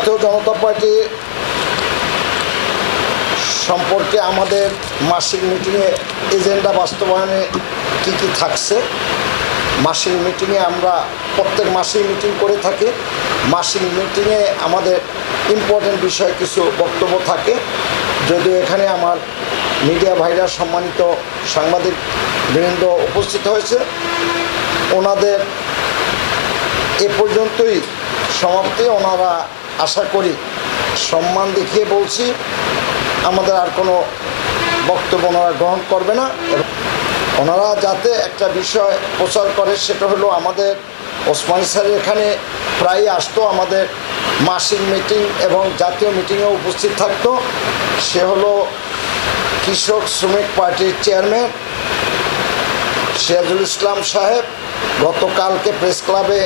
জাতীয় জনতা পার্টি সম্পর্কে আমাদের মাসিক মিটিংয়ে এজেন্ডা বাস্তবায়নে কী কী থাকছে? মাসিক মিটিংয়ে আমরা প্রত্যেক মাসিক মিটিং করে থাকি। মাসিক মিটিংয়ে আমাদের ইম্পর্টেন্ট বিষয়ে কিছু বক্তব্য থাকে। যদিও এখানে আমার মিডিয়া ভাইরা সম্মানিত সাংবাদিক বৃন্দ উপস্থিত হয়েছে। ওনাদের এ পর্যন্তই সমাপ্তি। ওনারা আশা করি সম্মান দেখিয়ে বলছি, আমাদের আর কোনো বক্তব্য ওনারা গ্রহণ করবে না। ওনারা যাতে একটা বিষয় প্রচার করে, সেটা হলো আমাদের ওসমান স্যারের এখানে প্রায় আসতো, আমাদের মাসিক মিটিং এবং জাতীয় মিটিংয়ে উপস্থিত থাকতো। সে হলো কৃষক শ্রমিক পার্টির চেয়ারম্যান সিরাজুল ইসলাম সাহেব। গতকালকে প্রেস ক্লাবে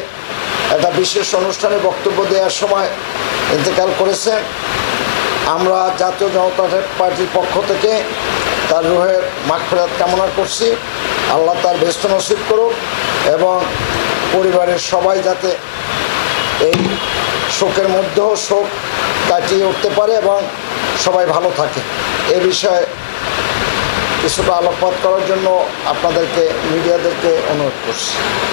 একটা বিশেষ অনুষ্ঠানে বক্তব্য দেওয়ার সময় ইন্তেকাল করেছেন আমরা জাতীয় জনতা পার্টির পক্ষ থেকে তার রুহের মাগফেরাত কামনা করছি। আল্লাহ তার ব্যস্ত নসিব করুক এবং পরিবারের সবাই যাতে এই শোকের মধ্যেও শোক কাটিয়ে উঠতে পারে এবং সবাই ভালো থাকে। এ বিষয়ে কিছুটা আলোকপাত করার জন্য আপনাদেরকে, মিডিয়াদেরকে অনুরোধ করছি।